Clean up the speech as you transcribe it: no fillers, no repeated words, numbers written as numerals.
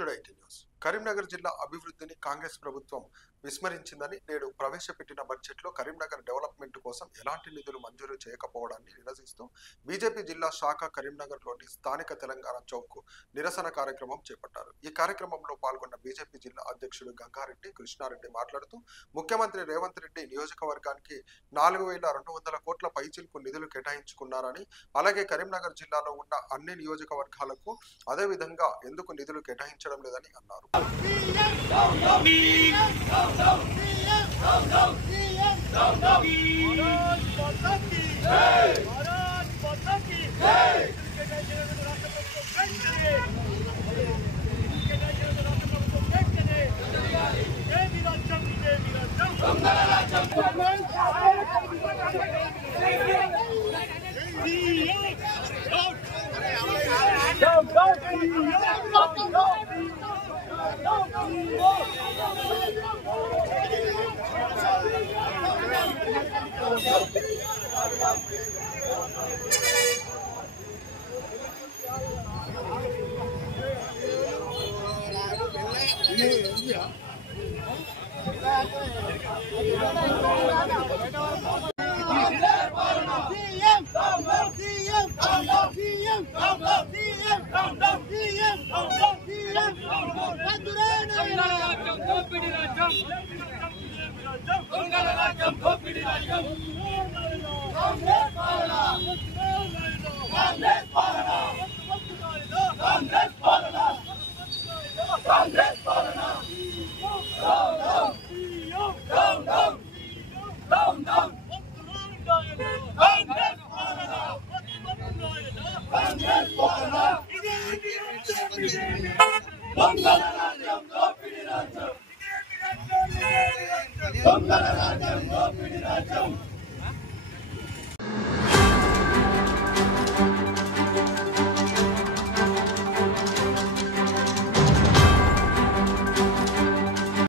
Today news. Karimnagar జిల్లా అభివృద్ధిని కాంగ్రెస్ ప్రభుత్వం విస్మరించిందని, నేడు ప్రవేశపెట్టిన బడ్జెట్లో కరీంనగర్ డెవలప్మెంట్ కోసం ఎలాంటి నిధులు మంజూరు చేయకపోవడాన్ని నిరసిస్తూ బీజేపీ జిల్లా శాఖ కరీంనగర్లోని స్థానిక తెలంగాణ చౌక్ నిరసన కార్యక్రమం చేపట్టారు. ఈ కార్యక్రమంలో పాల్గొన్న బీజేపీ జిల్లా అధ్యక్షుడు గంగారెడ్డి కృష్ణారెడ్డి మాట్లాడుతూ, ముఖ్యమంత్రి రేవంత్ రెడ్డి నియోజకవర్గానికి 4200 కోట్ల పైచిలకు నిధులు కేటాయించుకున్నారని, అలాగే కరీంనగర్ జిల్లాలో ఉన్న అన్ని నియోజకవర్గాలకు అదే విధంగా ఎందుకు నిధులు కేటాయించడం లేదని అన్నారు. దొంగల రాజ్యం దోపిడీ రాజ్యం